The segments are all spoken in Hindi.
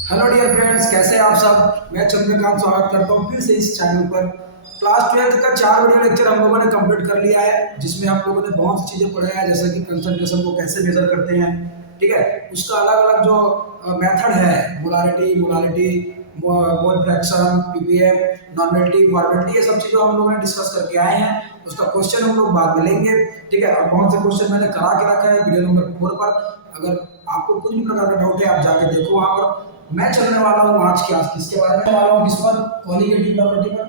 हेलो डियर फ्रेंड्स, कैसे हैं आप सब। मैं चंद्रकांत स्वागत करता हूं फिर से इस चैनल पर। क्लास 12th का 4 वीडियो लेक्चर हम लोगों ने कंप्लीट कर लिया है, जिसमें आप लोगों ने बहुत सी चीज़ें पढ़ा है, जैसे कि कंसंट्रेशन को कैसे मेजर करते हैं। ठीक है, उसका अलग अलग जो मेथड है, molarity molality mole fraction, ppm, normality, formality, ये सब चीज़ें हम लोगों ने डिस्कस करके आए हैं। उसका क्वेश्चन हम लोग बाद में लेंगे। ठीक है, और बहुत से क्वेश्चन मैंने करा के रखा है वीडियो नंबर 4 पर। अगर आपको कुछ भी प्रकार का डाउट है, आप जाके देखो वहाँ पर। मैं चलने वाला हूँ आज के आज किसके बारे में वाला हूँ, किस पर, कॉलिगेटिव प्रॉपर्टी पर।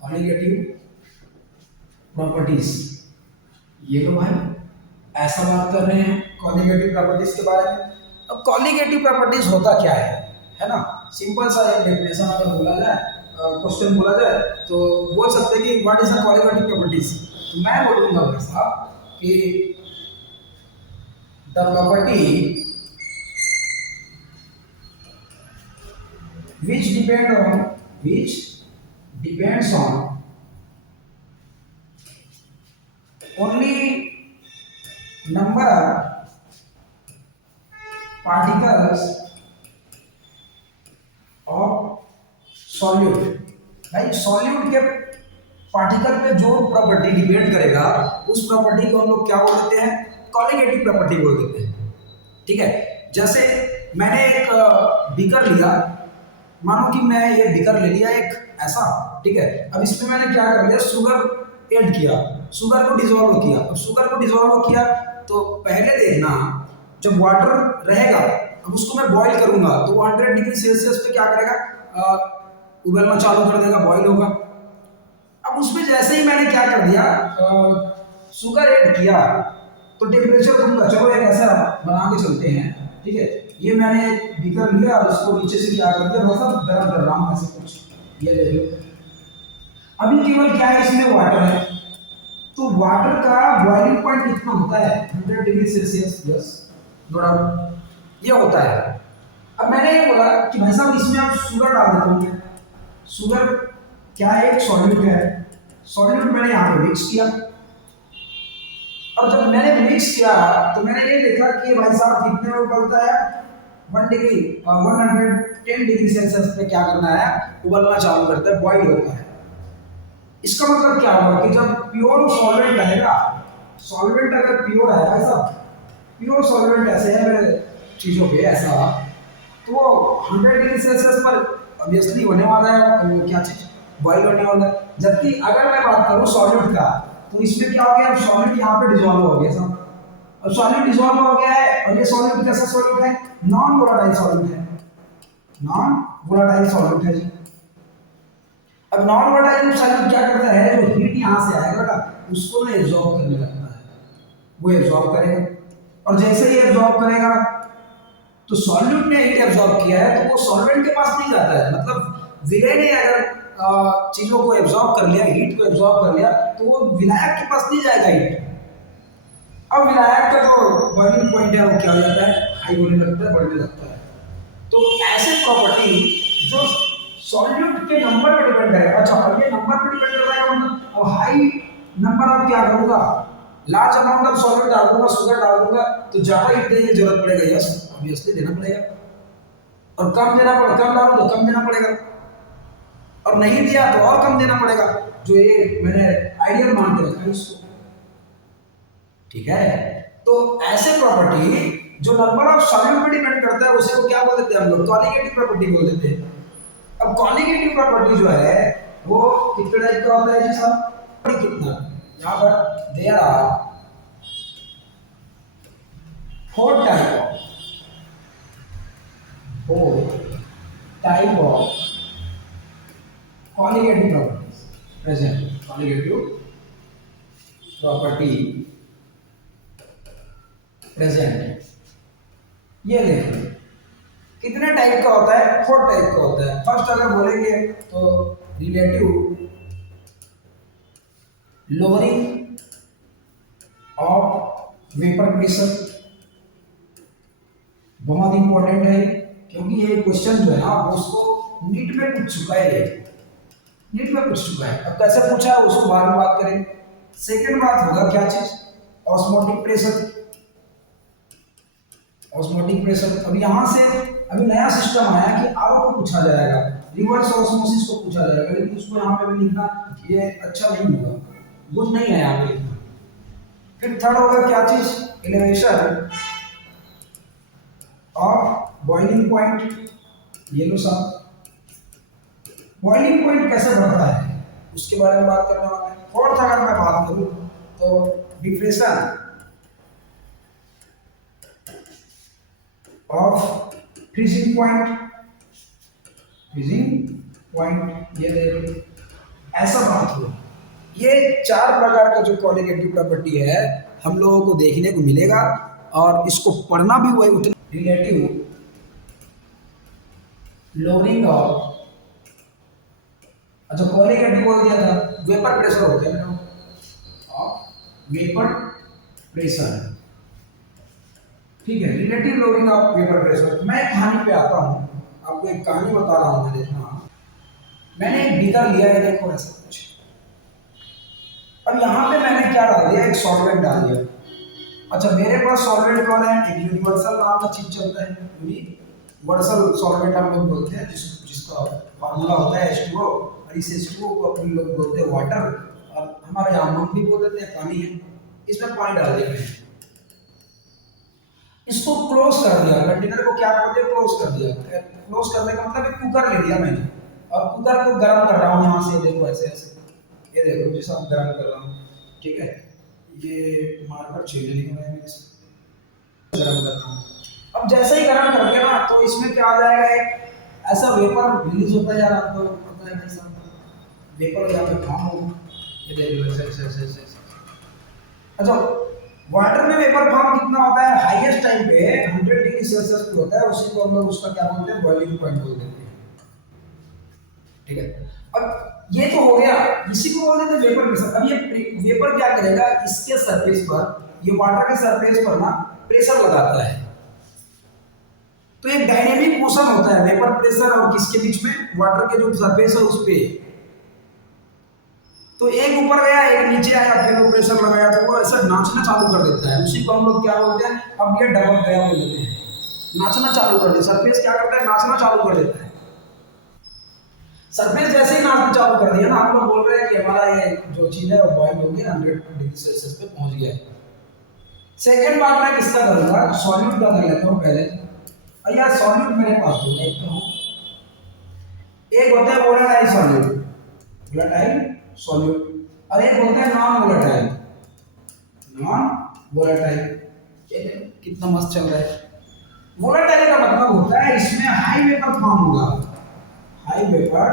कॉलिगेटिव प्रॉपर्टीज, ये लो भाई, ऐसा बात कर रहे हैं कॉलिगेटिव प्रॉपर्टीज के बारे में। अब कॉलिगेटिव प्रॉपर्टीज होता क्या है ना। सिंपल सा एक डेफिनेशन अगर बोला जाए, क्वेश्चन बोला जाए, तो बोल सकते हैं कि what is the colligative properties. तो मैं बोलूंगा भाई साहब कि the property which depends on only number particles of solute। भाई सॉल्यूट के पार्टिकल पे जो प्रॉपर्टी डिपेंड करेगा, उस प्रॉपर्टी को हम लोग क्या बोल देते हैं, कॉलिगेटिव प्रॉपर्टी बोल देते हैं। ठीक है, जैसे मैंने एक बीकर लिया, मानो कि मैं ये बीकर ले लिया एक ऐसा। ठीक है, अब इसमें मैंने क्या कर लिया, शुगर ऐड किया, शुगर को डिसॉल्व किया। अब शुगर को डिसॉल्व किया तो पहले देखना, जब वाटर रहेगा, अब उसको मैं बॉईल करूंगा तो वो 100 डिग्री सेल्सियस पे क्या करेगा, उबलना चालू कर देगा, बॉईल होगा। अब उसमें जैसे ही मैंने क्या कर दिया, शुगर ऐड किया, तो टेम्परेचर दूंगा। चलो एक ऐसा बना के चलते हैं। ठीक है, ये मैंने एक बीकर लिया और उसको नीचे से क्या कर दिया, मतलब गर्म कर रहा हूँ ऐसे कुछ, ये ले लो। अभी केवल क्या है, इसमें वाटर है, तो वाटर का बॉइलिंग पॉइंट कितना होता है, 100 डिग्री सेल्सियस प्लस, थोड़ा ये होता है। अब मैंने ये बोला कि भाई साहब इसमें आप शुगर डाल देता हूँ। शुगर क्या है, एक सॉल्यूट है। सॉल्यूट मैंने यहाँ पे मिक्स किया, और जब मैंने मिक्स किया तो मैंने ये देखा कि भाई साहब कितने में उबलता है, 110 डिग्री सेल्सियस पे क्या करना है, उबलना चालू करता है, बॉईल होता है। इसका मतलब क्या होगा कि जब प्योर सॉल्वेंट रहेगा, सॉल्वेंट अगर प्योर है भाई साहब, प्योर सॉल्वेंट ऐसे है मेरे चीजों पे ऐसा, तो वो 100 डिग्री सेल्सियस पर ऑब्वियसली होने वाला है, वो क्या चीज बॉईल होने वाला है। जबकि अगर मैं बात करूं सॉल्यूट का, तो इसमें क्या हो गया, अब सॉल्यूट यहाँ पे डिसॉल्व हो गया सब। अब सॉल्यूट डिसॉल्व हो गया है, और ये सॉल्यूट कैसा सॉल्यूट है, नॉन वोलाटाइल सॉल्यूट है, नॉन वोलाटाइल सॉल्यूट है जी। अब नॉन वोलाटाइल सॉल्यूट क्या करता है, जो हीट यहाँ से आएगा ना, उसको ना एब्जॉर्ब करने लगता है, वो एब्जॉर्ब करेगा। और जैसे ही एब्जॉर्ब करेगा, तो सॉल्यूट ने हीट एब्जॉर्ब किया है, तो वो सॉल्वेंट के पास नहीं जाता है। मतलब विलय ने अगर चीजों को एब्जॉर्ब कर लिया, हीट को एब्जॉर्ब कर लिया, तो वो विलायक के पास नहीं जाएगा हीट। अब विलायक का जो बॉइलिंग पॉइंट है, वो क्या हो जाता है, हाई होने लगता है, बढ़ने लगता है। तो ऐसे प्रॉपर्टी जो सॉल्यूट के नंबर पर डिपेंड करेगा। अच्छा, अब ये नंबर पर डिपेंड कर रहा है, मतलब अब हाई नंबर ऑफ क्या करूंगा, लार्ज अमाउंट ऑफ सॉल्यूट डाल दूंगा, शुगर डाल दूंगा, तो ज्यादा हीट देने की जरूरत पड़ेगा, यस ऑब्वियसली देना पड़ेगा। और कम देना पड़ेगा, कम डालूं तो कम देना पड़ेगा, और नहीं दिया तो और कम देना पड़ेगा। जो ये मैंने आइडियल मान के रखा है इसको। ठीक है, तो ऐसे प्रॉपर्टी जो नंबर ऑफ सॉल्यूट पर डिपेंड करता है, उसे को क्या बोल देते हैं हम लोग, कॉलिगेटिव प्रॉपर्टी बोल देते हैं। अब कॉलिगेटिव प्रॉपर्टी जो है वो कितने टाइप का होता है जी साहब, कितना, यहाँ पर there are 4 type of colligative properties present. Colligative property present, ये देखो कितने टाइप का होता है, 4 टाइप का होता है। फर्स्ट अगर बोलेंगे तो relative lowering of vapour pressure, बहुत इंपॉर्टेंट है, क्योंकि ये क्वेश्चन जो है ना, वो उसको नीट में पूछ चुका है, नीट में पूछ चुका है। अब कैसे पूछा है उसको बाद में बात करेंगे। सेकंड बात होगा क्या चीज, ऑस्मोटिक प्रेशर। ऑस्मोटिक प्रेशर, अब यहां से अभी नया सिस्टम आया कि आरओ को पूछा जाएगा, रिवर्स ऑस्मोसिस को पूछा जाएगा, लेकिन उसको यहाँ पे भी लिखना ये अच्छा नहीं होगा, गुड नहीं है यहाँ पे लिखना। फिर थर्ड होगा क्या चीज, एलिवेशन ऑफ बॉइलिंग पॉइंट। ये लो साहब, बॉइलिंग पॉइंट कैसे बढ़ता है उसके बारे में बात करने वाले हैं। फोर्थ अगर मैं बात करूं तो depression of freezing point, freezing point ये देखो ऐसा बात हो। ये चार प्रकार का जो क्वालिटेटिव प्रॉपर्टी है हम लोगों को देखने को मिलेगा, और इसको पढ़ना भी वही उतना। रिलेटिव लोडिंग ऑफ, अच्छा क्वालिटेटिव बोल दिया था, वेपर प्रेशर होता है ना, वेपर प्रेशर, ठीक है। Relative loading of vapour pressure. मैं कहानी पे आता हूँ, आपको एक कहानी बता रहा हूँ। मैं देखना, मैंने एक बीकर लिया है, देखो ऐसा कुछ, अब यहाँ पे मैंने क्या डाल दिया, एक सॉल्वेंट डाल दिया। अच्छा मेरे पास सॉल्वेंट कौन है, एक यूनिवर्सल नाम का चीज चलता है, यूनिवर्सल सॉल्वेंट हम लोग बोलते हैं, जिसका फार्मूला होता है H2O, और इस H2O को अपन लोग बोलते हैं वाटर, और हमारे यहाँ हम भी बोल देते हैं पानी है। इसमें पानी डाल दिया मैंने, इसको क्लोज कर दिया, कंटेनर को क्या कर दिया, क्लोज कर दिया। क्लोज करने का मतलब एक कुकर ले लिया मैंने, और कुकर को गर्म कर रहा हूँ यहाँ से, देखो ऐसे ऐसे, ये देखो जैसा हम गर्म कर रहा हूँ, ठीक है। ये मार्कर छेड़ने नहीं हो रहा है, मैं गर्म कर रहा हूँ। अब जैसे ही गर्म कर दिया ना, तो इसमें क्या आ जाएगा, एक ऐसा वेपर रिलीज होता है यार, आपको पता है कैसा वेपर यहाँ पे फॉर्म होगा, ये देख लो ऐसे ऐसे ऐसे। अच्छा वाटर में वेपर फॉर्म कितना होता है, हाईएस्ट टाइम पे 100 डिग्री सेल्सियस पे होता है, उसी को हम लोग उसका क्या बोलते हैं, बॉइलिंग पॉइंट बोल देते हैं, ठीक है। अब ये तो हो गया, इसी को बोल देते हैं वेपर प्रेशर। अब ये वेपर क्या करेगा, इसके सरफेस पर, ये वाटर के सरफेस पर ना प्रेशर लगाता है, तो एक डायनेमिक मोशन होता है वेपर प्रेशर और किसके बीच में, वाटर के जो सरफेस है उस पे। तो एक ऊपर गया एक नीचे आया, फिर वो प्रेशर लगाया तो वो ऐसा नाचना चालू कर देता है, उसी को हम लोग क्या बोलते हैं, अब ये डबल गया बोल देते हैं, नाचना चालू कर देता है। सरफेस क्या करता है, नाचना चालू कर देता है। सरफेस जैसे ही नाचना चालू कर दिया ना, हम लोग बोल रहे हैं कि हमारा ये जो चीज है वो बॉइल हो गया, 100 डिग्री सेल्सियस पे पहुंच गया है। सेकेंड बात मैं किसका करूंगा, सॉल्यूट का कर लेता हूँ पहले। और यार सॉल्यूट मेरे पास दो, एक होता है वोलेटाइल सॉल्यूट, वोलेटाइल सॉल्यूट, और एक होता है नॉन वोलेटाइल, नॉन वोलेटाइल। कितना मस्त चल रहा है। वोलेटाइल का मतलब होता है इसमें हाई वेपर फॉर्म होगा, हाई वेपर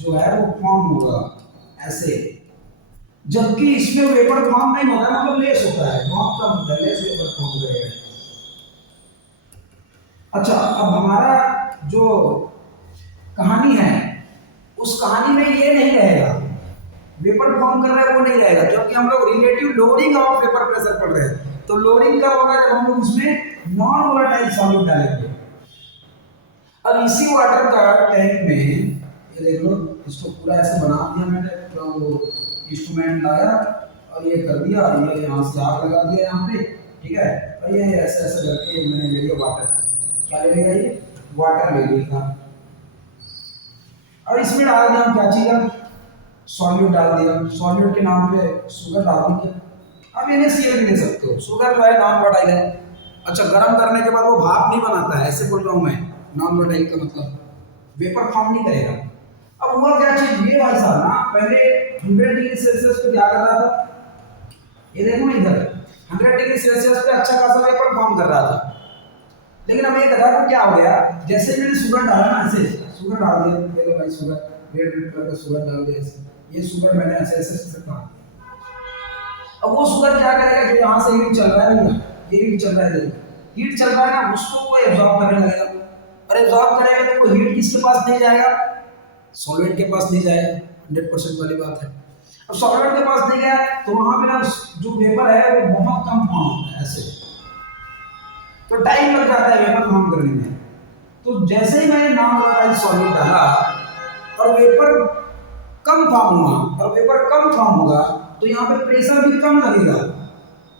जो है वो फॉर्म होगा ऐसे, जबकि इसमें वेपर फॉर्म नहीं होता, मतलब लेस होता है, बहुत कम लेस वेपर फॉर्म करेगा। अच्छा अब हमारा जो कहानी है, उस कहानी में ये नहीं रहेगा, वेपर फॉर्म कर रहा है वो नहीं रहेगा, क्योंकि हम लोग relative loading of vapour pressure पढ़ रहे हैं। तो लोडिंग कब होगा, जब हम लोग उसमें नॉन वोलेटाइल सॉल्यूट डालेंगे। अब इसी वाटर का टैंक में ये देख लो, इसको पूरा ऐसे बना दिया मैंने, तो इंस्ट्रूमेंट लाया और ये कर दिया, ये यहाँ से आग लगा दिया यहाँ पे, ठीक है। और ये ऐसे ऐसे करके मैंने ले लिया वाटर, क्या ले लिया, ये वाटर ले लिया, और इसमें डाल दिया क्या चीज, सॉल्यूट डाल दिया, सॉल्यूट के नाम पे शुगर डाल दिया। अब इन्हें सीएल भी दे सकते हो, शुगर जो है नॉन वोलेटाइल है। अच्छा गर्म करने के बाद वो भाप नहीं बनाता है, ऐसे बोल रहा हूँ मैं, नॉन वोलेटाइल का मतलब वेपर फॉर्म नहीं करेगा। अब हुआ क्या चीज, ये भाई साहब ना पहले 100 डिग्री सेल्सियस पे क्या कर रहा था, ये देखो ना इधर 100 डिग्री सेल्सियस पे अच्छा खासा वेपर फॉर्म कर रहा था। लेकिन अब ये गधा को क्या हो गया, जैसे मैंने शुगर डाला ना, ऐसे शुगर डाल दिया, देखो भाई शुगर, रेड कलर का शुगर डाल दिया ऐसे, ये शुगर मैंने ऐसे ऐसे ऐसे कहा। अब वो शुगर क्या करेगा, जो यहाँ से हीट चल रहा है ना, ये हीट चल रहा है, हीट चल रहा है ना, उसको वो एब्जॉर्ब करने लगेगा, और एब्जॉर्ब करेगा तो वो हीट किसके पास नहीं जाएगा, सॉल्वेंट के पास नहीं जाएगा, 100% वाली बात है। अब सॉल्वेंट के पास नहीं गया तो वहां पे ना जो वेपर है वो बहुत कम फॉर्म होता है ऐसे, तो टाइम लग जाता है वेपर फॉर्म करने में। तो जैसे ही मैंने नॉन वोलेटाइल सॉल्यूट डाला और वेपर कम फॉर्म हुआ, और वेपर कम फॉर्म होगा तो यहाँ पे प्रेशर भी कम लगेगा,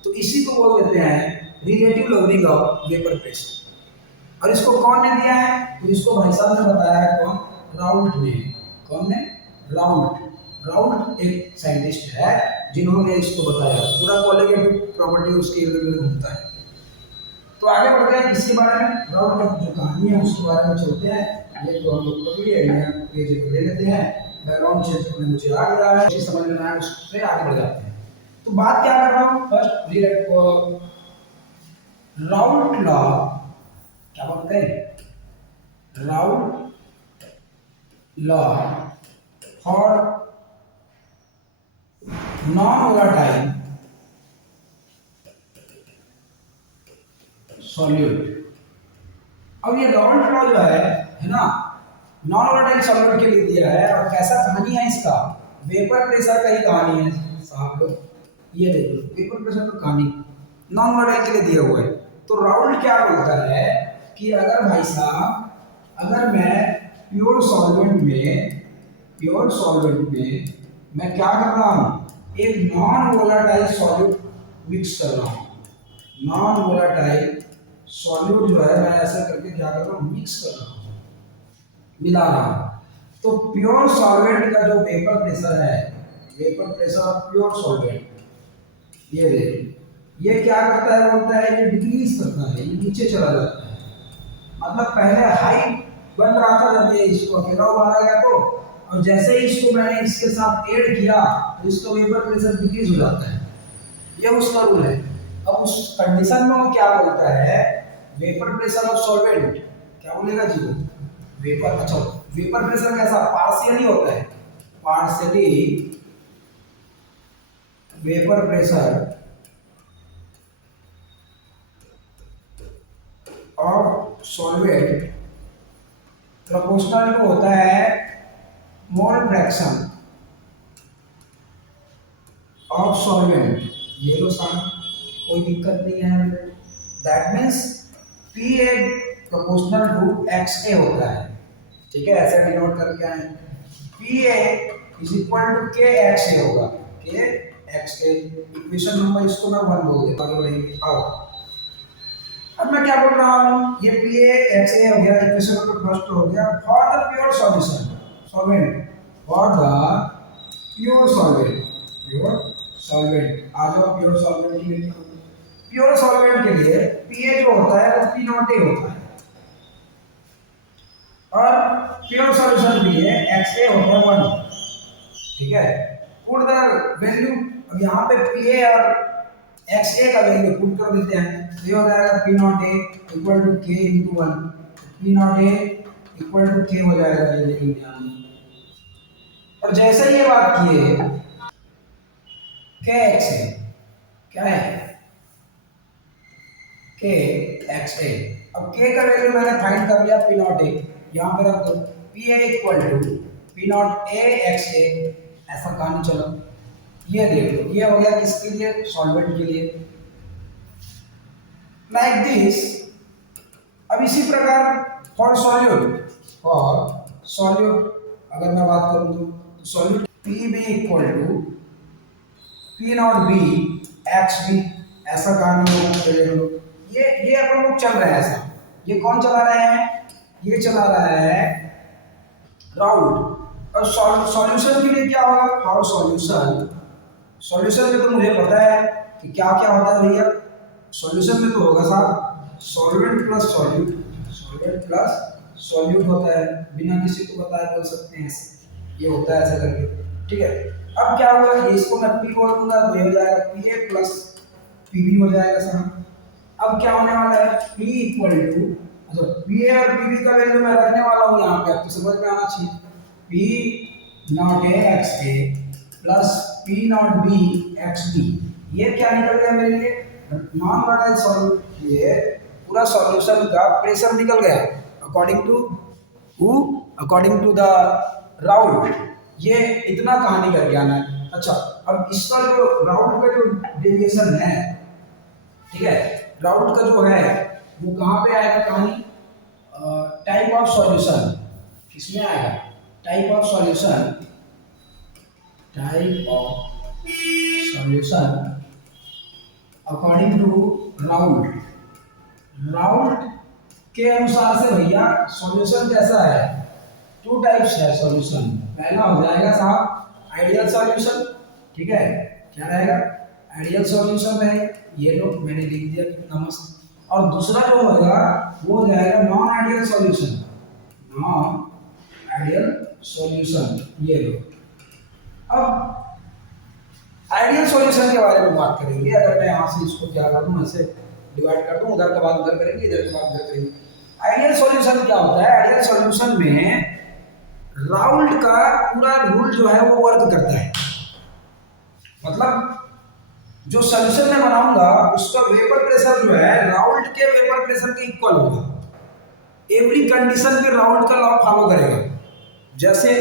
तो इसी को बोल देते हैं relative loading of vapour pressure. और इसको कौन ने दिया है? तो इसको भाई साहब ने बताया है, कौन? राउल्ट ने। कौन ने? राउल्ट। राउल्ट एक साइंटिस्ट है जिन्होंने इसको बताया। पूरा कोलिगेटिव प्रॉपर्टी उसके इर्द गिर्द घूमता है। तो आगे बढ़ते हैं इसके बारे में, राउल्ट का जो कहानी है उसके बारे में चलते हैं। ये तो हम लोग पढ़ लिए, ये जो ले लेते हैं, बैकग्राउंड चेंज करने मुझे आ गया है, इसी समझ में आया, उससे आगे बढ़ जाते हैं। तो बात क्या कर रहा हूँ, फर्स्ट रीड राउल्ट लॉ। क्या बोलते हैं? Raoult law for non volatile solute. अब ये राउल्ट लॉ जो है ना, नॉन वोलाटाइल सॉल्यूट के लिए दिया है। और कैसा कहानी है इसका? वेपर प्रेशर का ही कहानी है साहब लोग, ये देखो वेपर प्रेशर का कहानी नॉन वोलाटाइल के लिए दिया हुआ है। तो राउल्ट क्या बोलता है कि अगर भाई साहब, अगर मैं प्योर सॉल्वेंट में मैं क्या कर रहा हूँ, एक नॉन वोलाटाइल सॉल्यूट मिक्स कर रहा हूँ। नॉन वोलाटाइल सॉल्यूट जो है मैं ऐसे करके क्या कर रहा हूँ, मिक्स कर रहा हूँ, मिला रहा हूँ। तो प्योर सॉल्वेंट का जो वेपर प्रेशर है, vapour pressure of pure solvent, ये देखिए ये क्या करता है, बोलता है ये डिक्रीज करता है, ये नीचे चला जाता है। मतलब पहले हाई बन रहा था जब ये इसको अकेला उबाला गया तो, और जैसे ही इसको मैंने इसके साथ ऐड किया तो इसका वेपर प्रेशर डिक्रीज हो जाता है। ये उसका रूल है। अब उस कंडीशन में वो क्या बोलता है, वेपर प्रेशर ऑफ सॉल्वेंट, क्या बोलेगा जी वो? वेपर, अच्छा वेपर प्रेशर कैसा? पार्शियली होता है, partially vapour pressure of solvent proportional to होता है मोल फ्रैक्शन ऑफ सॉल्वेंट। ये लो साहब, कोई दिक्कत नहीं है। That means P A proportional to X A होता है, ठीक है, ऐसे डिनोट करके आए। P A is equal to K X A होगा, के एक्स ए। इक्वेशन नंबर इसको मैं 1 बोल देता हूँ, आगे बढ़ेंगे। आओ, अब मैं क्या बोल रहा हूँ, ये पी ए एक्स ए हो गया, इक्वेशन नंबर फर्स्ट हो गया। For the pure solution solvent, for the pure solvent, pure solvent आ जाओ, प्योर सॉल्वेंट के लिए, प्योर सॉल्वेंट के लिए पीए जो होता है वो पी नॉट ए होता है, और प्योर सॉल्यूशन के लिए एक्स ए होता है 1, ठीक है। पुट द वैल्यू, अब यहाँ पे पीए और एक्स ए का वैल्यू पुट कर देते हैं, ये हो जाएगा P not A equal to K into 1, P not A equal to K हो जाएगा, ये देखिए ध्यान। और जैसे ही ये बात किए, के एक्स ए क्या है, के एक्स ए। अब के का वैल्यू मैंने फाइंड कर लिया, पी नॉट ए यहाँ पे रख दो, P A equal to P not A X A, ऐसा कहानी चलो। ये देख लो, ये हो गया किसके लिए? सॉल्वेंट के लिए, लाइक दिस। अब इसी प्रकार फॉर सॉल्यूट अगर मैं बात करूं तो solute P B equal to P not B X B, ऐसा कहानी होगा। ये अपन लोग चल रहे हैं ऐसा। ये कौन चला रहे हैं? ये चला रहा है राउल्ट। और सॉल्यूशन के लिए क्या होगा? फॉर सॉल्यूशन में तो मुझे पता है कि क्या क्या होता है भैया। सॉल्यूशन में तो होगा साहब solvent plus solute, solvent plus solute होता है, बिना किसी को बताए बोल सकते हैं ऐसे, ये होता है ऐसा करके, ठीक है। अब क्या होगा, ये इसको मैं पी बोल दूंगा तो ये हो जाएगा P A plus P B हो जाएगा साहब। अब क्या होने वाला है, P इक्वल टू, अच्छा पी ए और पी बी का वैल्यू मैं रखने वाला हूँ यहाँ पे, आपको समझ में आना चाहिए। P not A X A plus P not B X B, ये क्या निकल गया मेरे लिए? नॉन वोलेटाइल सॉल्यूट, ये पूरा सॉल्यूशन का प्रेशर निकल गया अकॉर्डिंग टू हु, अकॉर्डिंग टू द राउल्ट। ये इतना कहानी कर गया ना। अच्छा, अब इसका जो राउल्ट का जो डेविएशन है, ठीक है, राउल्ट का जो है वो कहाँ पे आएगा कहानी? टाइप ऑफ सॉल्यूशन, किसमें आएगा? Type of solution, type of solution according to Raoult. Raoult के अनुसार से भैया सॉल्यूशन कैसा है, टू टाइप्स है सॉल्यूशन। पहला हो जाएगा साहब आइडियल सॉल्यूशन, ठीक है, क्या रहेगा आइडियल सॉल्यूशन रहेगा, ये लो मैंने लिख दिया कितना मस्त। और दूसरा जो होगा वो हो जाएगा non ideal solution, non ideal solution, ये लो। अब आइडियल सॉल्यूशन के बारे में बात करेंगे। अगर मैं यहाँ से इसको क्या कर दूँ, ऐसे डिवाइड कर दूँ, उधर का बात उधर करेंगे, इधर का बात उधर करेंगे। आइडियल सॉल्यूशन क्या होता है, आइडियल सॉल्यूशन में राउल्ट का पूरा रूल जो है वो वर्क करता है। मतलब जो सॉल्यूशन मैं बनाऊंगा उसका वेपर प्रेशर जो है राउल्ट के वेपर प्रेशर के इक्वल होगा। एवरी कंडीशन पे राउल्ट का लॉ फॉलो करेगा। जैसे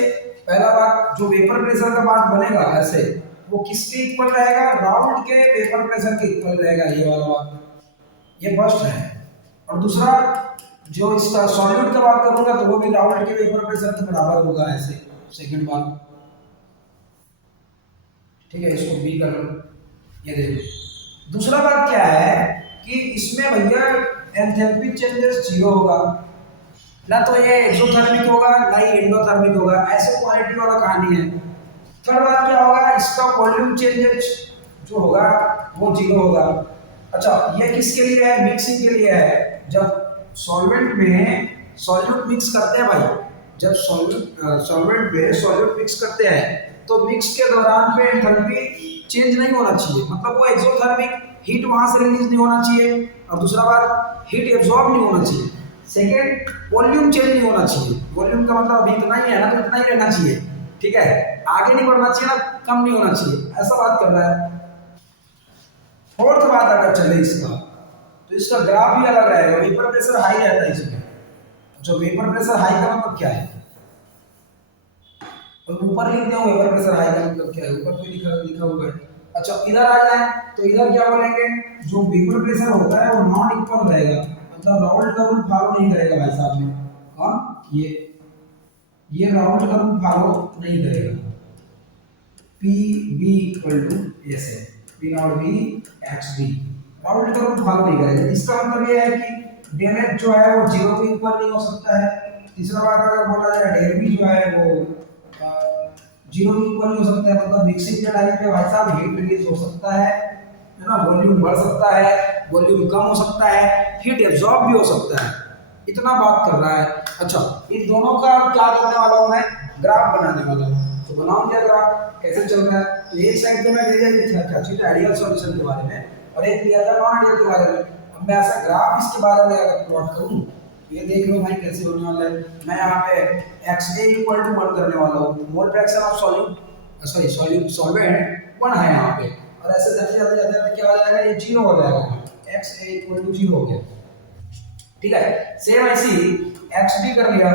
पहला बात जो वेपर प्रेशर का बात बनेगा ऐसे वो किसके इक्वल रहेगा, राउल्ट के वेपर प्रेशर के इक्वल रहेगा, ये वाला बात, ये फर्स्ट है। और दूसरा जो इसका सॉल्यूट का बात करूंगा तो वो भी राउल्ट के वेपर प्रेशर के बराबर होगा, ऐसे सेकंड बात, ठीक है, इसको बी कर लो, ये देखो। दूसरा बात क्या है कि इसमें भैया एंथैल्पी चेंजेस जीरो होगा, ना तो ये एक्सोथर्मिक होगा ना ही एंडोथर्मिक होगा, ऐसे क्वालिटी वाला कहानी है। थर्ड बात क्या होगा, इसका वॉल्यूम चेंजेस जो होगा वो जीरो होगा। अच्छा ये किसके लिए है, मिक्सिंग के लिए है। जब सॉल्वेंट में सॉल्यूट मिक्स करते हैं भाई, जब सॉल्वेंट में सॉल्यूट मिक्स करते हैं तो मिक्स के दौरान पे एंथैल्पी चेंज नहीं होना चाहिए, मतलब वो एक्सोथर्मिक हीट वहां से रिलीज नहीं होना चाहिए। और दूसरा बात हीट एब्जॉर्ब नहीं होना चाहिए। सेकेंड वॉल्यूम चेंज नहीं होना चाहिए, वॉल्यूम का मतलब अभी इतना ही है ना तो इतना ही रहना चाहिए, ठीक है, आगे नहीं बढ़ना चाहिए ना कम नहीं होना चाहिए, ऐसा बात कर रहा है। फोर्थ बात अगर चले इसका तो इसका ग्राफ भी अलग रहेगा, वेपर प्रेशर हाई रहता है इसमें। जो वेपर प्रेशर हाई का मतलब क्या है, तो ऊपर लिख दो वेपर प्रेशर हाई का मतलब क्या है, ऊपर पे लिखा लिखा हुआ है। अच्छा इधर आ जाए तो इधर क्या बोलेंगे, जो वेपर प्रेशर होता है वो नॉन इक्वल रहेगा, मतलब राउल्ट का रूल फॉलो नहीं करेगा भाई साहब में। कौन ये राउल्ट का रूल फॉलो नहीं करेगा। पी बी इक्वल टू ऐसे P not B X B, Raoult का रूल फॉलो नहीं करेगा। इसका मतलब ये है कि डेल एच जो है वो जीरो के इक्वल नहीं हो सकता है। तीसरा बात अगर बोला जाए डेल बी जो है वो जीरो के इक्वल नहीं हो सकता है, मतलब मिक्सिंग के टाइम पे भाई साहब हीट रिलीज हो सकता है ना, वॉल्यूम बढ़ सकता है, वॉल्यूम कम हो सकता है, हीट एब्जॉर्ब भी हो सकता है, इतना बात कर रहा है। अच्छा इन दोनों का क्या करने वाला हूँ मैं, ग्राफ बनाने वाला हूँ। तो बनाऊं क्या ग्राफ, कैसे चल रहा है, तो एक साइड पे मैं ले लिया था चीज आइडियल सॉल्यूशन के बारे में और एक लिया था नॉन आइडियल के बारे में। अब मैं ऐसा ग्राफ इसके बारे में अगर प्लॉट करूं ये देख लो भाई कैसे होने वाला है। मैं यहाँ पे XA इक्वल टू 1 करने वाला हूँ, मोल fraction of solute sorry solvent 1 है यहाँ पे, और ऐसे जाते जाते जाते जाते क्या हो जाएगा, ये 0 हो जाएगा, XA इक्वल टू 0 हो गया, ठीक है। सेम ऐसी XB कर लिया,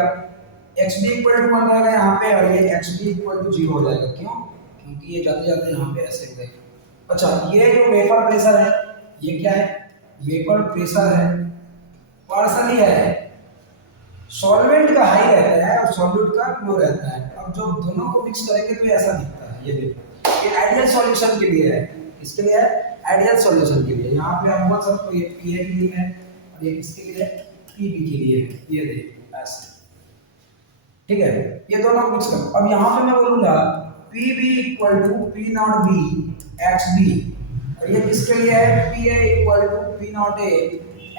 XB इक्वल टू 1 रहेगा यहाँ पे और ये XB इक्वल टू 0 हो जाएगा, क्यों, क्योंकि ये जाते जाते यहाँ पे ऐसे हो जाएगा। अच्छा ये जो वेपर प्रेशर है ये क्या है, वेपर प्रेशर है, पार्शली है, सॉल्वेंट का हाई रहता है और सॉल्यूट का लो रहता है। अब जब दोनों को मिक्स करेंगे तो ऐसा दिखता है, ये देखो ये आइडियल सॉल्यूशन के लिए है, किसके लिए है, आइडियल सॉल्यूशन के लिए। यहाँ पे हम बोल सकते ये पी के लिए है और ये किसके लिए है, पीबी के लिए है, ये देखो ऐसे, ठीक है, ये दोनों मिक्स कर। अब यहाँ पे मैं बोलूंगा PB equal to P not B X B, और ये किसके लिए है, P A equal to P not A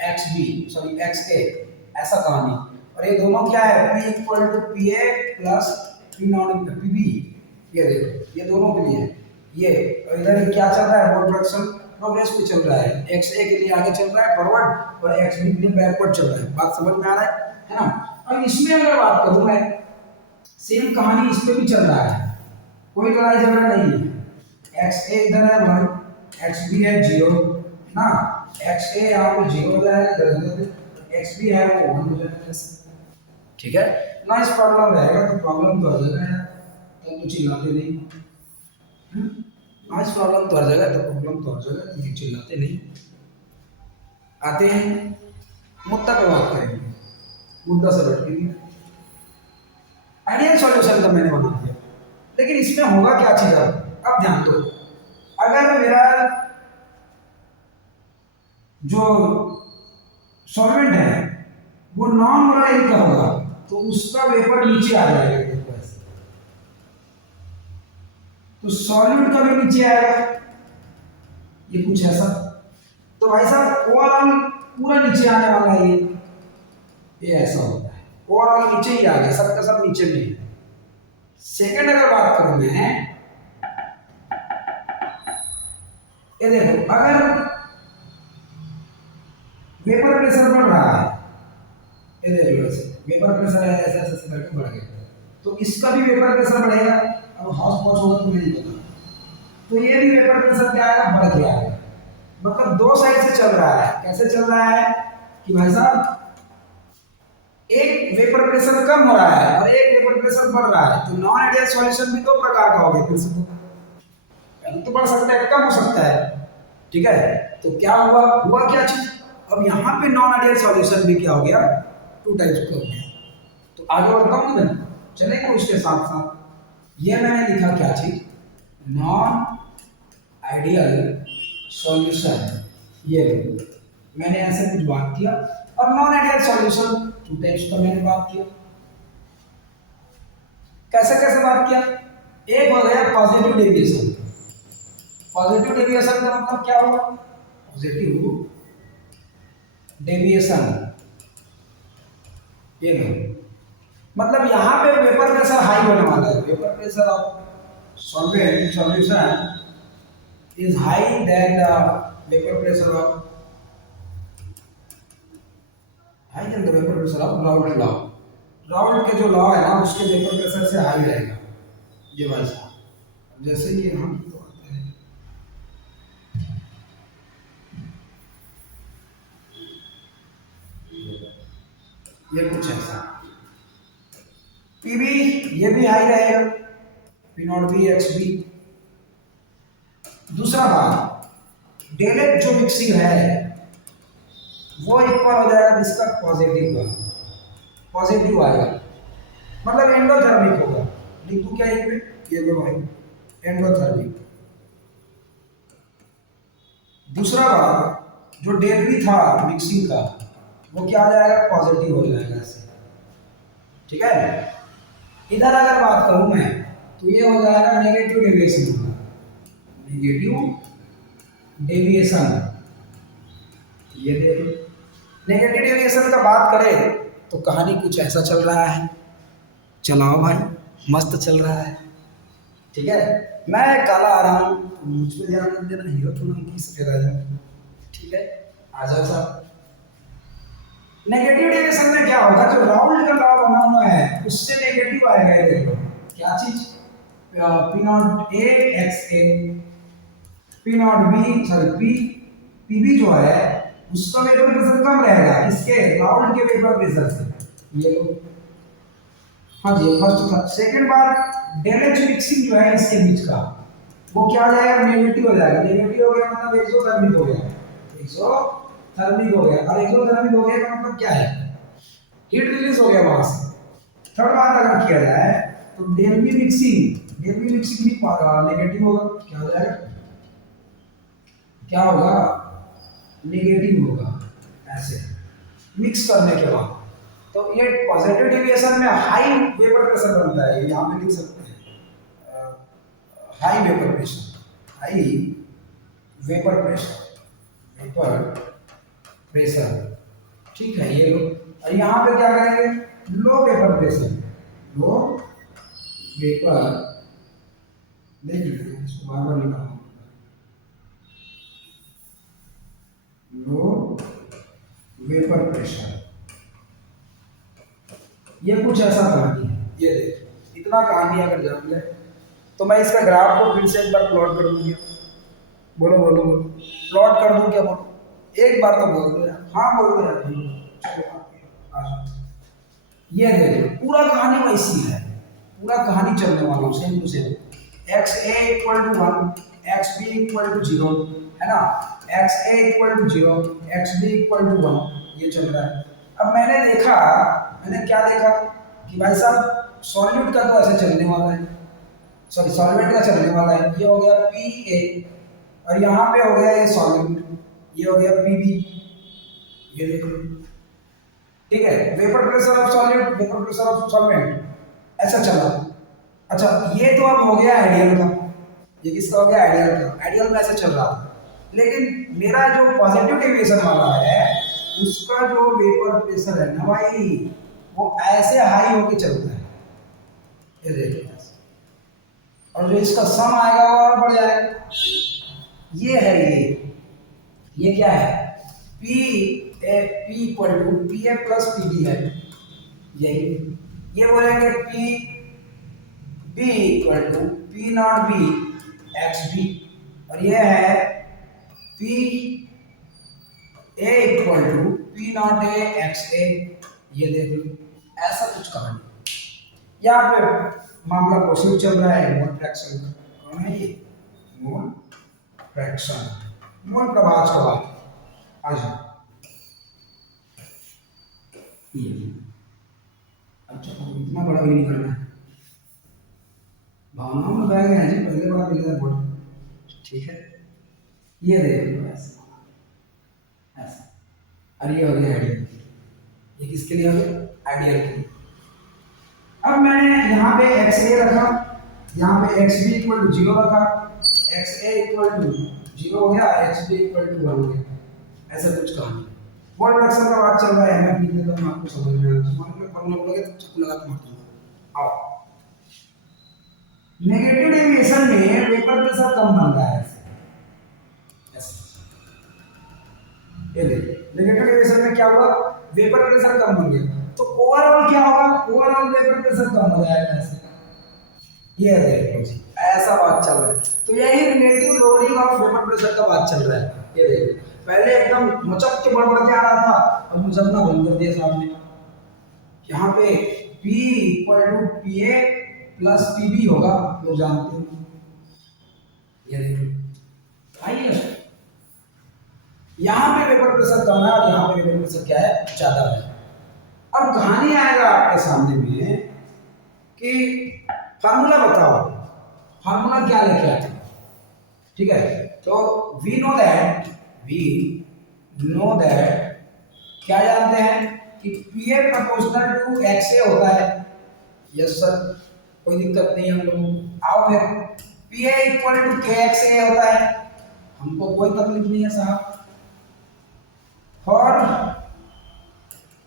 X B sorry X A, ऐसा कहानी। और ये दोनों क्या है, P equal to P A plus P not P B, ये देखो ये दोनों के लिए है ये। और इधर क्या चल रहा है, मोल फ्रैक्शन प्रोग्रेस पे चल रहा है, एक्स ए के लिए आगे चल रहा है फॉरवर्ड और एक्स बी के लिए बैकवर्ड चल रहा है, बात समझ में आ रहा है ना। अब इसमें अगर बात करूं मैं, सेम कहानी इस पे भी चल रहा है, कोई लड़ाई झगड़ा नहीं है। एक्स ए इधर है 1, एक्स बी है 0 ना, एक्स ए यहाँ पे 0 हो जाएगा, इधर एक्स बी है वो 1 हो जाएगा, ठीक है ना। इस प्रॉब्लम रहेगा तो प्रॉब्लम तो हर जगह है, तो कुछ चिल्लाते नहीं, ना इस प्रॉब्लम तो हर जगह, तो प्रॉब्लम तो हर जगह, तो चिल्लाते नहीं। आते हैं मुद्दा पे बात करेंगे, मुद्दा से बैठेंगे। आइडियल सॉल्यूशन तो मैंने बना दिया, लेकिन इसमें होगा क्या चीज, अब ध्यान दो, अगर मेरा जो सॉल्वेंट है वो नॉन वोलेटाइल का होगा तो उसका वेपर नीचे आ जाएगा देखो ऐसे। तो सॉल्यूट का भी नीचे आएगा, ये कुछ ऐसा। तो भाई साहब ओवरऑल पूरा नीचे आने वाला है ये ऐसा होता है, ओवरऑल नीचे ही आ गया, सबका सब नीचे में है। सेकंड अगर बात करूं मैं, ये देखो अगर वेपर प्रेशर बढ़ रहा है, ये देखो ऐसे वेपर प्रेशर ऐसे ऐसे करके बढ़ गया, तो इसका भी वेपर प्रेशर बढ़ेगा। अब हाउस पॉच होगा तो नहीं पता, तो ये भी वेपर प्रेशर क्या आएगा, बढ़ गया है। मतलब दो साइड से चल रहा है। कैसे चल रहा है कि भाई साहब एक वेपर प्रेशर कम हो रहा है और एक वेपर प्रेशर बढ़ रहा है, तो नॉन आइडियल सॉल्यूशन भी दो प्रकार का हो गया फिर से, तो बढ़ सकता है कम हो सकता है, ठीक है। तो क्या हुआ, हुआ क्या चीज, अब यहाँ पे नॉन आइडियल सॉल्यूशन भी क्या हो गया, टू टाइप्स का हो गया। तो आगे बढ़ता हूँ मैं, चलेंगे उसके साथ साथ। ये मैंने लिखा क्या चीज, नॉन आइडियल सॉल्यूशन, ये मैंने ऐसे कुछ बात किया। और non ideal solution two types का मैंने बात किया। कैसे कैसे बात किया, एक हो गया पॉजिटिव डेविएशन। पॉजिटिव डेविएशन का मतलब क्या हुआ, पॉजिटिव डेविएशन, ये लो, मतलब यहाँ पे वेपर प्रेशर हाई होने वाला है, vapour pressure of solvent solution is high than the vapor pressure of Raoult law. Raoult के जो लॉ है ना उसके वेपर प्रेशर से हाई रहेगा ये वाला। जैसे ये हम तो आते हैं, ये कुछ ऐसा, पीबी ये भी हाई रहेगा, P not B X B. दूसरा बात, डेलेट जो मिक्सिंग है वो इक्वल हो जाएगा जिसका पॉजिटिव का, पॉजिटिव आएगा, मतलब एंडोथर्मिक होगा। लिख दूं क्या ये पे, ये लो भाई, एंडोथर्मिक। दूसरा बात, जो डेल्वी था मिक्सिंग का वो क्या आ जाएगा, पॉजिटिव हो जाएगा ऐसे, ठीक है। इधर अगर बात करूं मैं तो ये हो जाएगा नेगेटिव डेविएशन होगा, नेगेटिव डेविएशन। ये देखो नेगेटिव डेविएशन का बात करें तो कहानी कुछ ऐसा चल रहा है, चलाओ भाई, मस्त चल रहा है, ठीक है। मैं काला आ रहा हूँ, मुझ पे ध्यान मत देना, हीरो तो नहीं किस पे रह जाऊँ, ठीक है। आ जाओ साहब। नेगेटिव डेविएशन में क्या होगा, जो राउल्ट का लॉ बना हुआ है उससे नेगेटिव आएगा, ये देखो क्या चीज, P not A X A, P not B sorry P, PB जो है उसका वेपर प्रेशर कम रहेगा, इसके राउल्ट के वेपर प्रेशर से, ये लो। हाँ जी, फर्स्ट था। सेकंड बात, डैमेज मिक्सिंग जो है इसके बीच का वो क्या हो जाएगा, नेगेटिव हो जाएगा। नेगेटिव हो गया मतलब एक्सोथर्मिक हो गया, एक्सोथर्मिक हो गया। और एक्सोथर्मिक हो गया का मतलब क्या है, हीट रिलीज हो गया वहां से। थर्ड बात अगर किया जाए तो डेल्वी मिक्सिंग, डेल्वी मिक्सिंग भी नेगेटिव होगा, क्या हो जाएगा, क्या होगा, नेगेटिव होगा ऐसे मिक्स करने के बाद। तो ये पॉजिटिव डेविएशन में हाई वेपर प्रेशर बनता है, यहाँ पे लिख सकते हैं high vapour pressure, high vapour pressure, vapour pressure, ठीक है ये लो। और यहाँ पे क्या करेंगे, लो वेपर प्रेशर, लो वेपर, देख लीजिए इसको बार बार लिखा, लो वेपर प्रेशर। ये कुछ ऐसा कहानी है, ये देख इतना कहानी अगर जान ले तो मैं इसका ग्राफ को फिर से एक बार प्लॉट कर दूंगा। बोलो बोलो बोलो, प्लॉट कर दूं क्या, बोलो एक बार तो बोल दो यार, हाँ बोल दो यार, ये देखो पूरा कहानी वैसी है, पूरा कहानी चलने वाला same to same, X A equal to 1, X B equal to 0, है ना, X A equal to 0, X B equal to 1, ये चल रहा है। अब मैंने देखा, मैंने क्या देखा कि भाई साहब सॉल्यूट का तो ऐसे चलने वाला है, सॉरी सॉल्वेंट का चलने वाला है, ये हो गया पी ए, और यहाँ पे हो गया ये सॉल्वेंट, ये हो गया पी बी, ये देखो ठीक है, vapour pressure of solid, vapour pressure of solvent, ऐसा चला। अच्छा, ये तो अब हो गया आइडियल का, ये किसका हो गया, आइडियल का। आइडियल में ऐसे चल रहा था, लेकिन मेरा जो पॉजिटिव डेविएशन वाला है उसका जो वेपर प्रेशर है ना भाई, वो ऐसे हाई होके चलता है, ये देखिए। और जो इसका सम आएगा वो और बढ़ जाएगा। ये है, ये क्या है, P A P equal to P A plus P B है, यही। ये बोलेंगे P B equal to P not B X B, और ये है P A equal to P not A X A, ये देख लो, ऐसा कुछ कहानी। यहाँ पे मामला प्रोसीड चल रहा है मोल फ्रैक्शन का। कौन है ये, मोल फ्रैक्शन, मोल प्रभाव का बात। आ जाओ, ये अच्छा, इतना बड़ा भी नहीं करना है, भावनाओं में बताया गया है जी, पहले बार लिखा है बोर्ड, ठीक है। ये देख लो ऐसा, ऐसा, और ये हो गया आइडियल, ये किसके लिए हो गया, आइडियल के लिए। अब मैंने यहाँ पे एक्स ए रखा, यहाँ पे X B equal to zero रखा, X A equal to zero हो गया, X B equal to one हो गया, ऐसा कुछ कहानी। वर्ड फ्रैक्शन का बात चल रहा है, मैं लिख देता हूँ आपको समझ में आए, मान लो पढ़ने बोलोगे तो चक्कू लगा के मार दूंगा। आओ, नेगेटिव डेविएशन में वेपर प्रेशर कम बन रहा है, ये देखिए, नेगेटिव डेविएशन में क्या हुआ, वेपर प्रेशर कम बन गया, तो ओवरऑल क्या होगा, ओवरऑल वेपर प्रेशर कम हो जाएगा ऐसे। ये देखो जी, ऐसा बात चल रहा है, तो यही relative loading of vapour pressure का बात चल रहा है। ये देखो, पहले एकदम मचक के बढ़ के आ रहा था, अब मुझे बंद कर दिया साहब ने। यहाँ पे P equal to P A plus P B होगा, लोग जानते हैं। ये देखो, आइए, यहाँ पे वेपर प्रेशर कम है और यहाँ पे वेपर प्रेशर क्या है, ज्यादा है। अब कहानी आएगा आपके सामने में कि फार्मूला बताओ, फार्मूला क्या लेके आते हैं, ठीक है। तो वी नो दैट क्या जानते हैं कि P A proportional to X A होता है। यस सर, कोई दिक्कत नहीं हम लोग। आओ फिर, P A equal to K X A होता है, हमको कोई तकलीफ नहीं है साहब। फॉर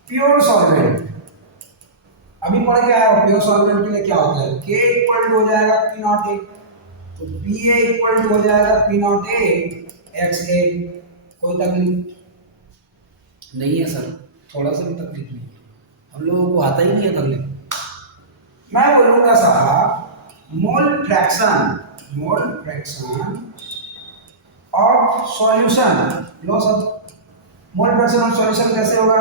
प्योर सॉल्वेंट, अभी पढ़ के आया हो, प्योर सॉल्वेंट के लिए क्या होता है, के इक्वल टू हो जाएगा पी नॉट ए, तो पी ए इक्वल टू हो जाएगा पी नॉट ए एक्स ए। कोई तकलीफ नहीं है सर, थोड़ा सा भी तकलीफ नहीं है, हम लोगों को आता ही नहीं है तकलीफ। मैं बोलूंगा साहब, मोल फ्रैक्शन ऑफ सॉल्यूशन, लो सब, मोल फ्रैक्शन ऑफ सॉल्यूशन कैसे होगा,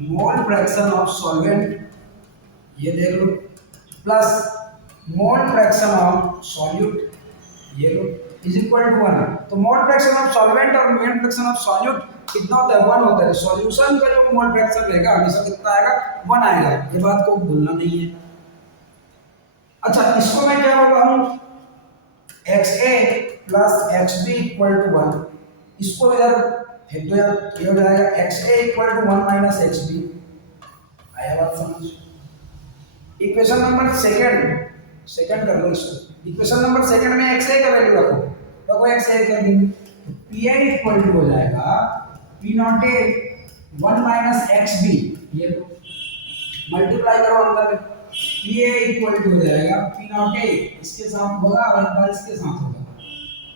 मोल फ्रैक्शन ऑफ सॉल्वेंट, ये देख लो, plus mole fraction of solute, ये लो, इज इक्वल टू 1। तो मोल फ्रैक्शन ऑफ सॉल्वेंट और मोल फ्रैक्शन ऑफ सॉल्यूट कितना होता है, 1 होता है। सॉल्यूशन का जो मोल फ्रैक्शन रहेगा हमेशा कितना आएगा, 1 आएगा, ये बात को भूलना नहीं है। अच्छा, इसको मैं क्या बोल रहा हूँ, X A plus X B equal to 1, इसको इधर फेंक दो यार, ये हो जाएगा X A equal to 1 minus X B. आया बात समझ। इक्वेशन नंबर सेकंड कर लो इसको, इक्वेशन नंबर सेकंड में एक्स ए का वैल्यू रखो, तो एक्स ए कर देंगे, तो पी ए इक्वल टू हो जाएगा P not A 1 minus X B, ये मल्टीप्लाई करो अंदर में, पी ए इक्वल टू हो जाएगा पी नॉट ए, इसके साथ होगा और एक बार इसके साथ होगा,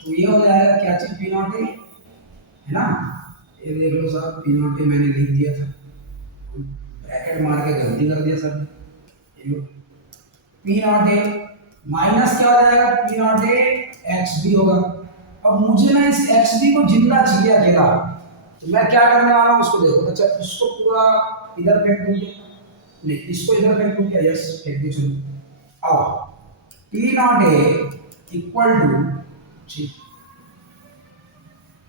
तो ये हो जाएगा क्या चीज, पी नॉट ए है ना। ये देख लो साहब, पी नॉट ए मैंने लिख दिया था, ब्रैकेट मार के गलती कर दिया sir. P not A minus क्या हो जाएगा, P not A X B होगा। अब मुझे ना इस एक्स बी को जिंदा चाहिए अकेला, तो मैं क्या करने वाला हूँ उसको देखो। अच्छा, इसको पूरा इधर फेंक दूंगे, नहीं इसको इधर फेंक दूंगे, यस फेंक दो, चलो आओ, P not A equal to, ठीक,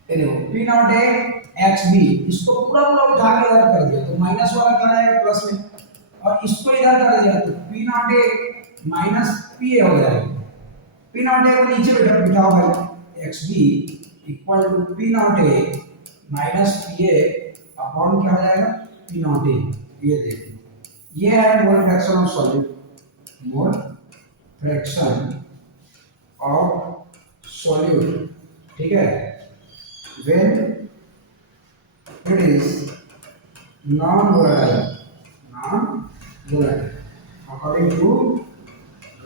ये देखो P not A X B, इसको पूरा पूरा उठा के इधर कर दिया तो माइनस वाला क्या आएगा प्लस में, और इसको इधर कर दिया तो P not A minus P A हो जाएगा। पी नॉट ए को नीचे बिठाओ भाई, X B equal to P not A minus P A upon क्या हो जाएगा, पी नॉट ए, ये देखिए, ये है mole fraction of solute, mole fraction of solute, ठीक है, when it is non volatile, non volatile according to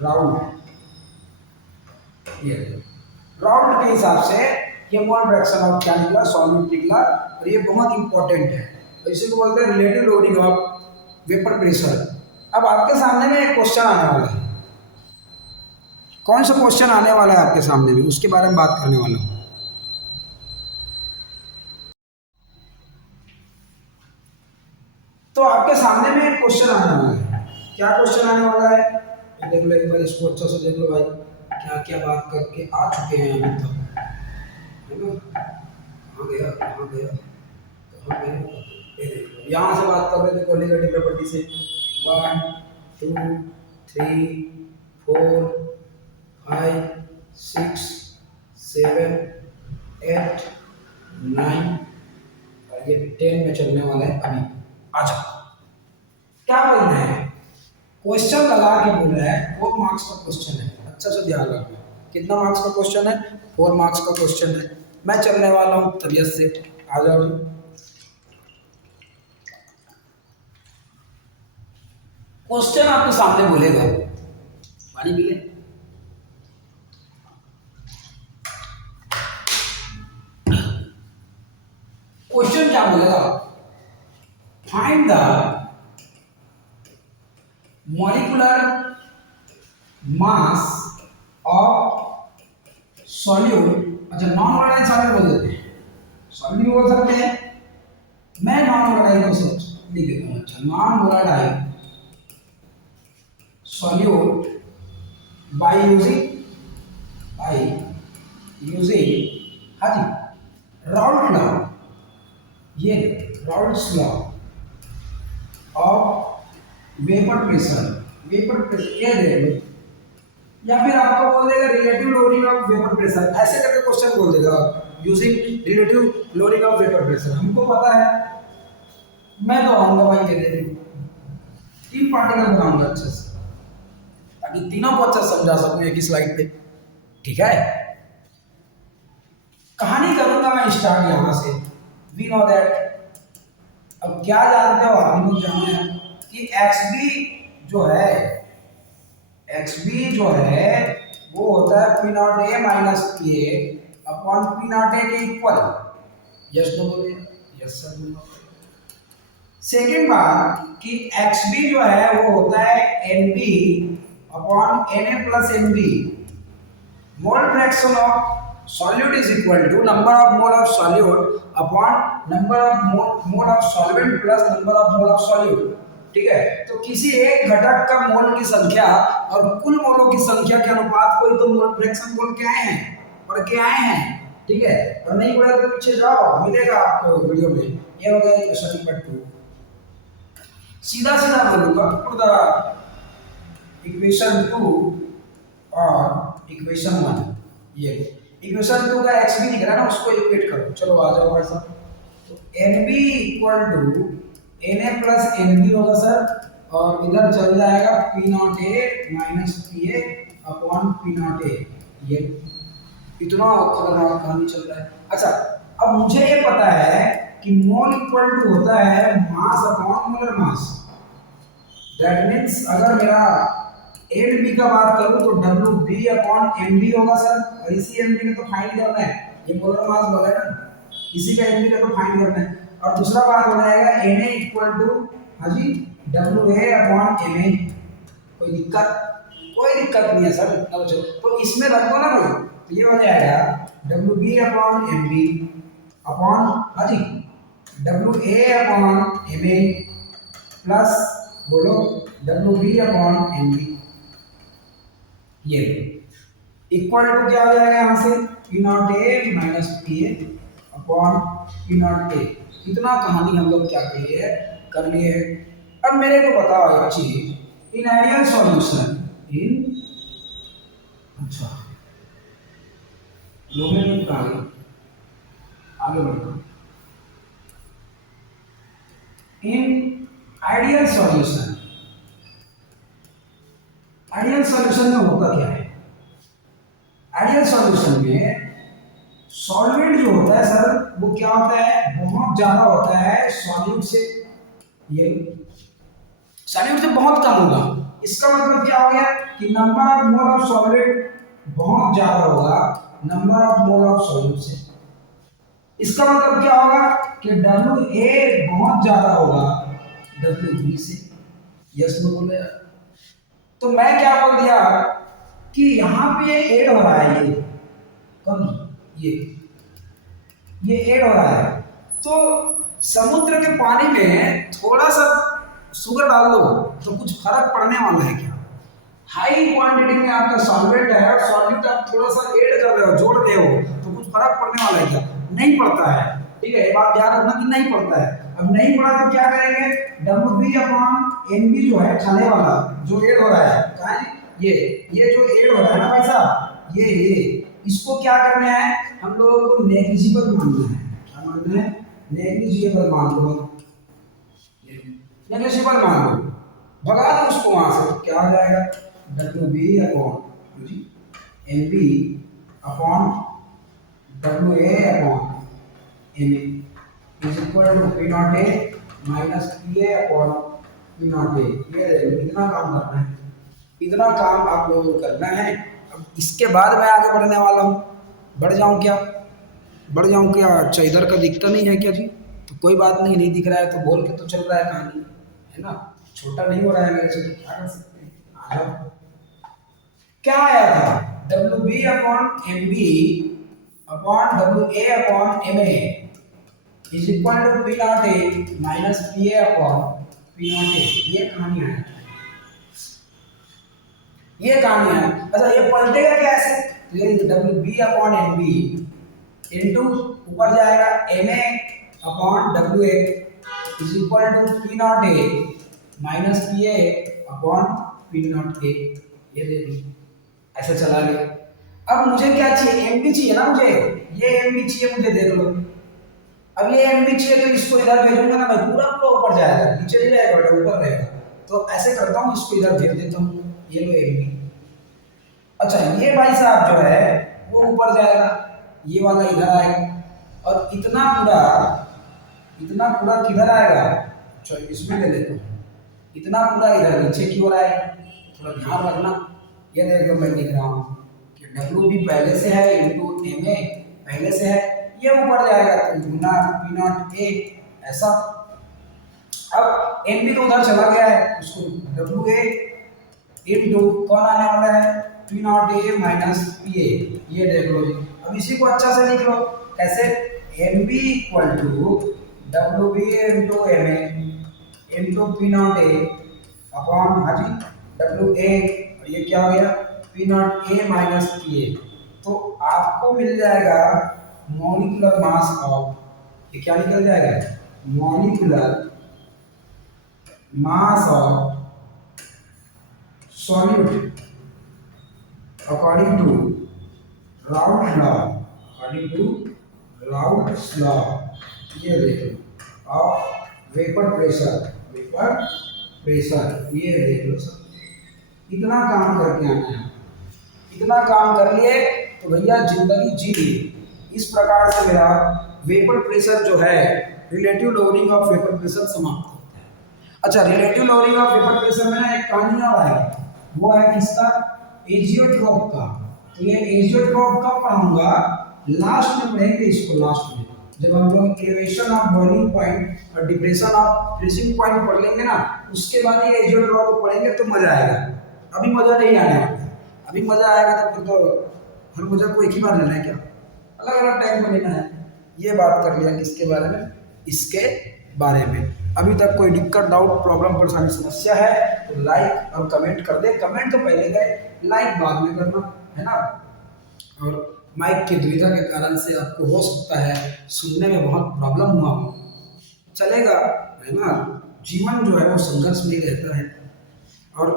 Raoult. ये राउल्ट के हिसाब से ये मोल फ्रैक्शन ऑफ क्या निकला, सॉल्यूट निकला, और ये बहुत इंपॉर्टेंट है, तो इसी को बोलते हैं relative loading of vapour pressure. अब आपके सामने में एक क्वेश्चन आने वाला है, कौन सा क्वेश्चन आने वाला है आपके सामने में, उसके बारे में बात करने वाला हूँ। तो आपके सामने में एक क्वेश्चन आने वाला है, क्या क्वेश्चन आने वाला है, देख लो एक बार इसको अच्छा से देख लो भाई, क्या क्या बात करके आ चुके हैं अभी तक, है ना, कहाँ गया कहाँ गया कहाँ गया, ये देख लो, यहाँ से बात कर रहे थे कोलिगेटिव प्रॉपर्टी से, 1 2 3 4 5 6 7 8 9 और ये 10 में चलने वाला है अभी। अच्छा, क्या बोलना है, क्वेश्चन लगा के बोल रहा है 4 मार्क्स का क्वेश्चन है, अच्छा से ध्यान रखना, कितना मार्क्स का क्वेश्चन है, 4 मार्क्स का क्वेश्चन है। मैं चलने वाला हूँ तबीयत से, आ जाओ। क्वेश्चन आपके सामने बोलेगा, पानी पी ले, क्वेश्चन क्या बोलेगा, find the molecular mass of solute, अच्छा नॉन वोलेटाइल सॉल्यूट बोल देते हैं, सॉल्यूट भी बोल सकते हैं, मैं नॉन वोलेटाइल को सोच लिख देता हूँ, अच्छा non volatile solute by using हाँ जी राउल्ट लॉ, ये Raoult's law of vapour pressure ये दे लो, या फिर आपको बोल देगा relative loading of vapour pressure, ऐसे करके क्वेश्चन बोल देगा, using relative loading of vapour pressure. हमको पता है, मैं तो आऊंगा भाई रिलेटिव, 3 पार्टिकल बनाऊंगा अच्छे से, ताकि तीनों को अच्छा समझा सकूं एक ही स्लाइड पे, ठीक है। कहानी करूंगा मैं स्टार्ट यहां से, वी नो दैट, अब क्या जानते हो आप लोग जाने कि XB जो है वो होता है P not A minus P A upon P not a के इक्वल, यस नो बोलिए, यस सर बोलो। सेकेंड बात कि XB जो है वो होता है NB upon Na plus NB, mole fraction of solute is equal to number of mole of solute upon number of mole of solvent plus number of mole of solute, ठीक है। तो किसी एक घटक का मोल की संख्या और कुल मोलों की संख्या के अनुपात को ही तो मोल फ्रैक्शन बोल के आए हैं, पढ़ के आए हैं, ठीक है। और नहीं पढ़ा तो पीछे जाओ, मिलेगा आपको वीडियो में, ये हो गया क्वेश्चन नंबर 2। सीधा सीधा बोलूंगा, फॉर द इक्वेशन 2 और इक्वेशन 1, ये इक्वेशन 2 का x भी दिख रहा है ना, उसको इक्वेट करो, चलो आ जाओ भाई साहब। तो NB equal to Na plus NB होगा सर, और इधर चल जाएगा P naught A minus PA upon P naught A, ये इतना खतरनाक कहानी चल रहा है। अच्छा, अब मुझे ये पता है कि मोल इक्वल टू होता है mass upon molar mass, that means अगर मेरा एंड बी का बात करूं तो W B upon M B होगा सर, और इसी एम बी का तो फाइंड करना है, ये मोलर मास बोला है ना, इसी का एम बी का तो फाइंड करना है। और दूसरा बात हो जाएगा एन ए इक्वल टू हाँ जी W A upon M A, कोई दिक्कत नहीं है सर, इतना तो इसमें रख दो ना भाई, तो ये हो जाएगा W B upon M B upon हाँ जी W A upon M A plus बोलो W B upon M B, ये इक्वल टू क्या हो जाएगा यहाँ से P not A minus P A upon P not A. इतना कहानी हम लोग क्या कर लिए है। अब मेरे को बताओ एक चीज, इन आइडियल सॉल्यूशन इन अच्छा लोगे में आगे बढ़ो, in ideal solution, ideal solution में होता क्या है? आइडियल सॉल्यूशन में सॉल्वेंट जो होता है सर वो क्या होता है, बहुत ज्यादा होता है सॉल्यूट से, ये सॉल्यूट से बहुत कम होगा। इसका मतलब क्या हो गया कि number of mole of solvent बहुत ज्यादा होगा number of mole of solute से। इसका मतलब क्या होगा कि WA बहुत ज्यादा होगा WB से। यस नो बोले यार। तो मैं क्या बोल दिया कि यहाँ पे ऐड हो रहा है ये कम, ये ऐड हो रहा है। तो समुद्र के पानी में थोड़ा सा शुगर डाल दो तो कुछ फर्क पड़ने वाला है क्या? हाई क्वांटिटी में आपका सॉल्वेंट है और सॉल्यूट आप थोड़ा सा ऐड कर रहे हो, जोड़ रहे हो, तो कुछ फर्क पड़ने वाला है क्या? नहीं पड़ता है। ठीक है, ये बात ध्यान रखना कि नहीं पड़ता है। अब नहीं पड़ा तो क्या करेंगे, WB अपॉन MB जो है खाने वाला जो ऐड हो रहा है, कहाँ है? ये जो ऐड हो रहा है ना भाई साहब, ये इसको क्या करना है, हम लोगों को नेग्लिजिबल मानना है। क्या मानना है? नेग्लिजिबल मान लो, नेग्लिजिबल मान लो, भगा दो उसको वहां से। तो क्या हो जाएगा, WB upon MB upon WA upon MA is equal to P naught A minus PA upon P naught A। ये इतना काम करना है, इतना काम आप लोगों को करना है। अब इसके बाद मैं आगे बढ़ने वाला हूँ। बढ़ जाऊँ क्या? बढ़ जाऊँ क्या? अच्छा इधर का दिखता नहीं है क्या जी? तो कोई बात नहीं, नहीं दिख रहा है तो बोल के तो चल रहा है कहानी, है ना? छोटा नहीं हो रहा है मेरे से, तो क्या कर सकते हैं, आ जाओ। क्या आया था, WB upon MB upon WA upon MA is equal to P naught A minus PA upon P naught A। ये कहानी है, ये कहानी है। अच्छा ये पलटेगा कैसे? तो ये WB अपॉन MB इनटू ऊपर जाएगा MA upon WA is equal to P naught A minus PA upon P naught A। ये ले ली, ऐसे चला गया। अब मुझे क्या चाहिए, MB चाहिए ना मुझे, ये MB चाहिए मुझे, देख लो। अब ये MB चाहिए तो इसको इधर भेजूंगा ना मैं, पूरा पूरा ऊपर जाएगा, नीचे नहीं रहेगा बेटा, ऊपर रहेगा। तो ऐसे करता हूँ, इसको इधर भेज देता हूँ, ये लो MB। अच्छा ये भाई साहब जो है वो ऊपर जाएगा, ये वाला इधर आएगा, और इतना पूरा किधर आएगा? अच्छा इसमें ले लेता हूँ, इतना पूरा इधर नीचे की ओर आएगा। थोड़ा ध्यान रखना, ये देखो मैं लिख रहा हूँ कि WB पहले से है इंटू MA पहले से है, ये ऊपर जाएगा तो गुना P नॉट A ऐसा। अब MB तो उधर चला गया है, उसको WA इंटू कौन आने वाला है, P naught A minus PA। ये देख लो जी। अब इसी को अच्छा से लिख लो, कैसे, MB equal to WB into MA into P naught A upon हाँ जी WA, और ये क्या हो गया P naught A minus PA। तो आपको मिल जाएगा मॉलिक्यूलर मास ऑफ, ये क्या निकल जाएगा, molecular mass of solute according to Raoult's law, according to Raoult's law। ये देखो ऑफ वेपर प्रेशर, ये देख लो सर। इतना काम करके आना है, इतना काम कर लिए तो भैया जिंदगी जी ली। इस प्रकार से मेरा वेपर प्रेशर जो है, relative lowering of vapour pressure समाप्त होता है। अच्छा relative lowering of vapour pressure में ना एक कहानी और है, वो है किसका, एजियोट्रोप का। तो ये एजियोट्रोप कब पढ़ाऊंगा, लास्ट में पढ़ेंगे इसको, लास्ट में जब हम लोग एलिवेशन ऑफ बॉइलिंग पॉइंट और डिप्रेशन ऑफ फ्रीजिंग पॉइंट पढ़ लेंगे ना, उसके बाद ये एजियोट्रोप को पढ़ेंगे तो मजा आएगा। अभी मजा नहीं आने वाला, अभी मजा आएगा तो फिर तो हर मजा को एक ही बार लेना है क्या, अलग अलग टाइम में लेना है। ये बात कर लिया किसके बारे में, इसके बारे में। अभी तक कोई दिक्कत, डाउट, प्रॉब्लम, परेशानी, समस्या है तो लाइक और कमेंट कर दे। कमेंट तो पहले करे, लाइक बाद में करना, है ना। और माइक की दुविधा के कारण से आपको हो सकता है सुनने में बहुत प्रॉब्लम हुआ हो, चलेगा, है ना। जीवन जो है वो संघर्ष में रहता है, और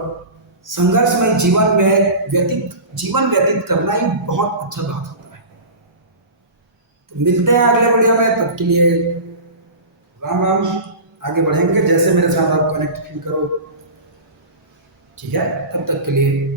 संघर्षमय जीवन व्यतीत करना ही बहुत अच्छा बात होता है। तो मिलते हैं अगले वीडियो में, तब के लिए राम राम। आगे बढ़ेंगे, जैसे मेरे साथ आप कनेक्ट फील करो। ठीक है, तब तक के लिए